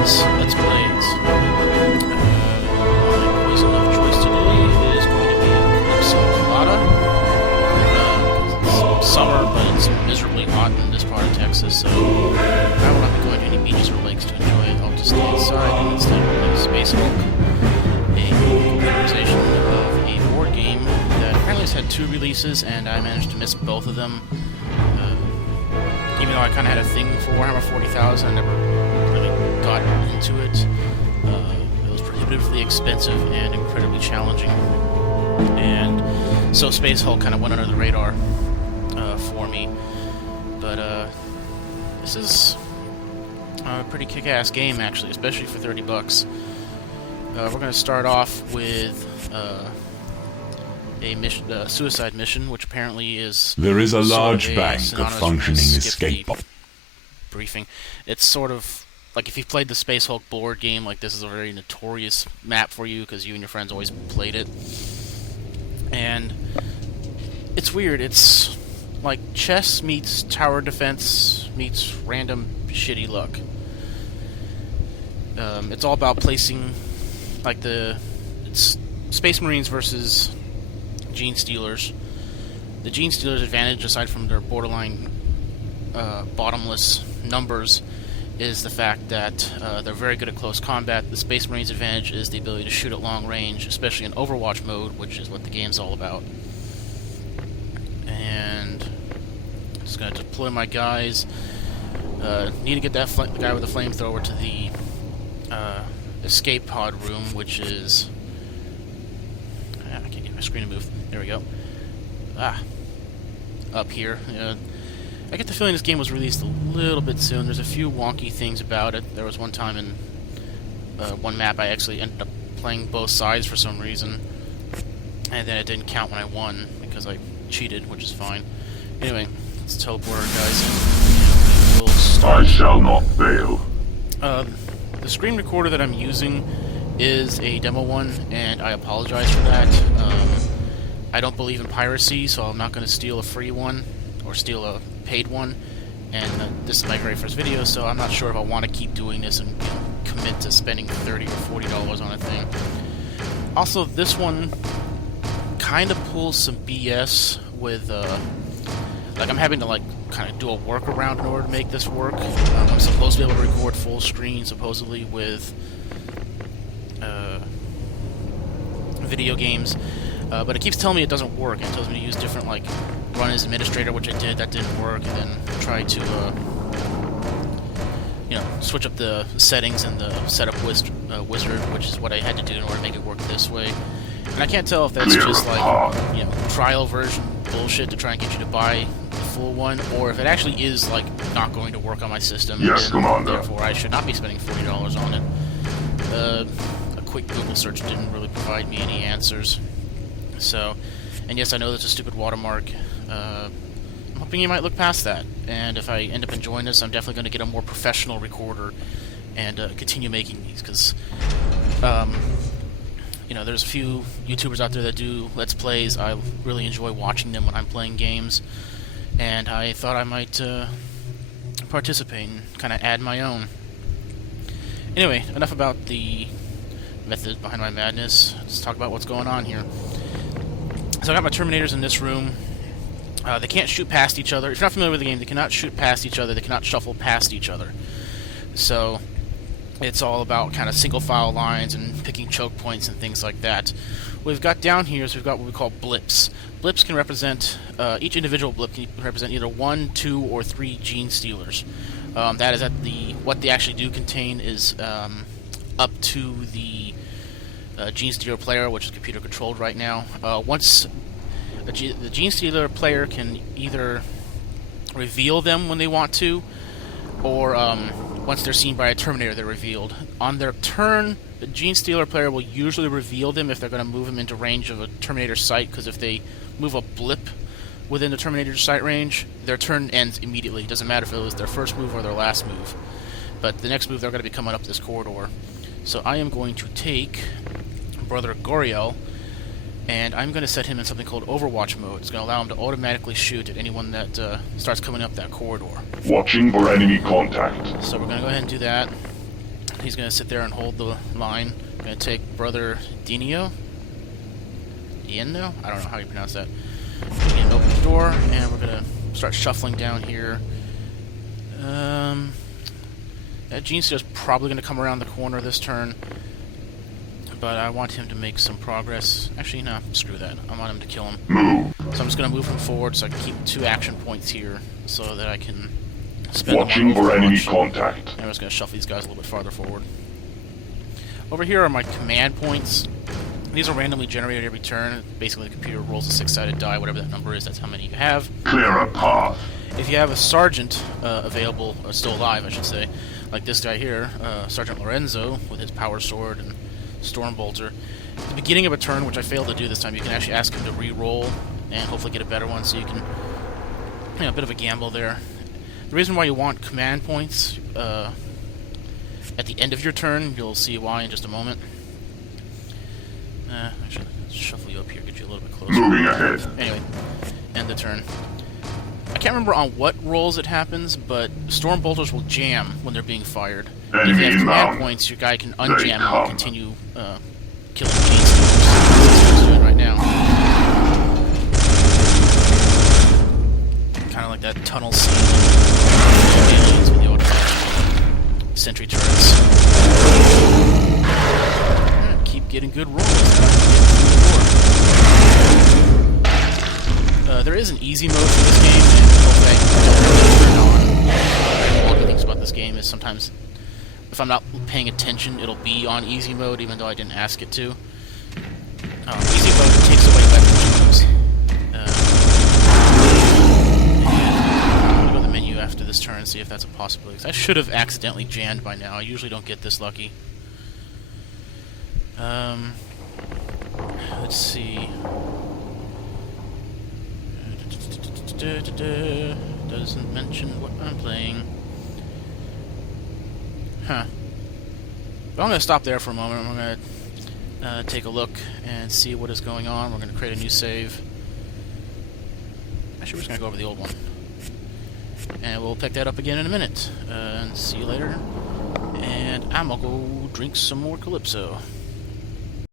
Welshman's Let's Plays. My poison of choice today is going to be Calypso Colada. It's summer, but it's miserably hot in this part of Texas, so I will not be going to any beaches or lakes to enjoy it. I'll just stay inside and instead play Space Hulk, a computerization of a board game that apparently has had 2 releases, and I managed to miss both of them. Even though I kind of had a thing for Warhammer 40,000, I never really got into it. It was prohibitively expensive and incredibly challenging. And so Space Hulk kind of went under the radar for me. But this is a pretty kick-ass game, actually, especially for $30. We're going to start off with a mission, suicide mission, which apparently is... There is a large bank of functioning escape briefing. It's sort of like if you've played the Space Hulk board game, like this is a very notorious map for you because you and your friends always played it. And it's weird. It's like chess meets tower defense meets random shitty luck. It's all about placing, like it's Space Marines versus Gene Stealers. The Gene Stealers' advantage, aside from their borderline bottomless numbers, is the fact that they're very good at close combat. The Space Marines' advantage is the ability to shoot at long range, especially in Overwatch mode, which is what the game's all about. And I'm just going to deploy my guys. Need to get that the guy with the flamethrower to the escape pod room, which is... I can't get my screen to move. There we go. Up here. I get the feeling this game was released a little bit soon. There's a few wonky things about it. There was one time in one map I actually ended up playing both sides for some reason, and then it didn't count when I won because I cheated, which is fine. Anyway, let's teleport our guys in. We'll start. I shall not fail. The screen recorder that I'm using is a demo one, and I apologize for that. I don't believe in piracy, so I'm not going to steal a free one or steal a paid one. And this is my very first video, so I'm not sure if I want to keep doing this and commit to spending $30 or $40 on a thing. Also, this one kind of pulls some BS with, like I'm having to kind of do a workaround in order to make this work. I'm supposed to be able to record full screen, supposedly, with video games, but it keeps telling me it doesn't work. It tells me to use different, run as administrator, which I did, that didn't work, and then try to, switch up the settings in the setup wizard, which is what I had to do in order to make it work this way. And I can't tell if that's just, trial version bullshit to try and get you to buy the full one, or if it actually is, not going to work on my system, yes, and Commander. Therefore I should not be spending $40 on it. A quick Google search didn't really provide me any answers. So, and yes, I know that's a stupid watermark. I'm hoping you might look past that, and if I end up enjoying this, I'm definitely going to get a more professional recorder and continue making these, because, there's a few YouTubers out there that do Let's Plays. I really enjoy watching them when I'm playing games, and I thought I might participate and kind of add my own. Anyway, enough about the method behind my madness. Let's talk about what's going on here. So I got my Terminators in this room. They can't shoot past each other. If you're not familiar with the game, they cannot shoot past each other. They cannot shuffle past each other. So it's all about kind of single file lines and picking choke points and things like that. What we've got down here is we've got what we call blips. Blips can represent, each individual blip can represent either 1, 2, or 3 Gene Stealers. That is what they actually do contain is up to the Gene Stealer player, which is computer controlled right now. Once the Gene Stealer player can either reveal them when they want to, or once they're seen by a Terminator, they're revealed. On their turn, the Gene Stealer player will usually reveal them if they're going to move them into range of a Terminator sight, because if they move a blip within the Terminator sight range, their turn ends immediately. It doesn't matter if it was their first move or their last move. But the next move, they're going to be coming up this corridor. So I am going to take Brother Goriel, and I'm going to set him in something called Overwatch mode. It's going to allow him to automatically shoot at anyone that starts coming up that corridor. Watching for enemy contact. So we're going to go ahead and do that. He's going to sit there and hold the line. I'm going to take Brother Dino. Dieno? I don't know how you pronounce that. We're going to open the door, and we're going to start shuffling down here. That Gene Stealer's probably going to come around the corner this turn, but I want him to make some progress. Actually, no, screw that. I want him to kill him. So I'm just going to move him forward so I can keep 2 action points here so that I can spend Watching for enemy contact. And I'm just going to shuffle these guys a little bit farther forward. Over here are my command points. These are randomly generated every turn. Basically, the computer rolls a 6-sided die, whatever that number is, that's how many you have. Clear a path. If you have a sergeant available, or still alive, I should say, like this guy here, Sergeant Lorenzo, with his power sword and Stormbolter, at the beginning of a turn, which I failed to do this time, you can actually ask him to re-roll and hopefully get a better one, so you can, you know, a bit of a gamble there. The reason why you want command points at the end of your turn, you'll see why in just a moment. Actually, let's shuffle you up here, get you a little bit closer. Moving ahead. Anyway, end the turn. I can't remember on what rolls it happens, but Stormbolters will jam when they're being fired. And if you have command points, your guy can unjam and continue killing Gene Stealers. That's what he's doing right now. Kind of like that tunnel scene in Aliens with the automatic sentry turrets. Keep getting good rolls. There is an easy mode for this game, and hopefully I can turn on. One of the things about this game is sometimes, if I'm not paying attention, it'll be on easy mode, even though I didn't ask it to. Easy mode takes away weapon moves. I'm going to go to the menu after this turn and see if that's a possibility. I should have accidentally jammed by now. I usually don't get this lucky. Let's see. Doesn't mention what I'm playing. Huh. But I'm going to stop there for a moment. I'm going to take a look and see what is going on. We're going to create a new save. Actually, we're just going to go over the old one. And we'll pick that up again in a minute. And see you later. And I'm going to go drink some more Calypso.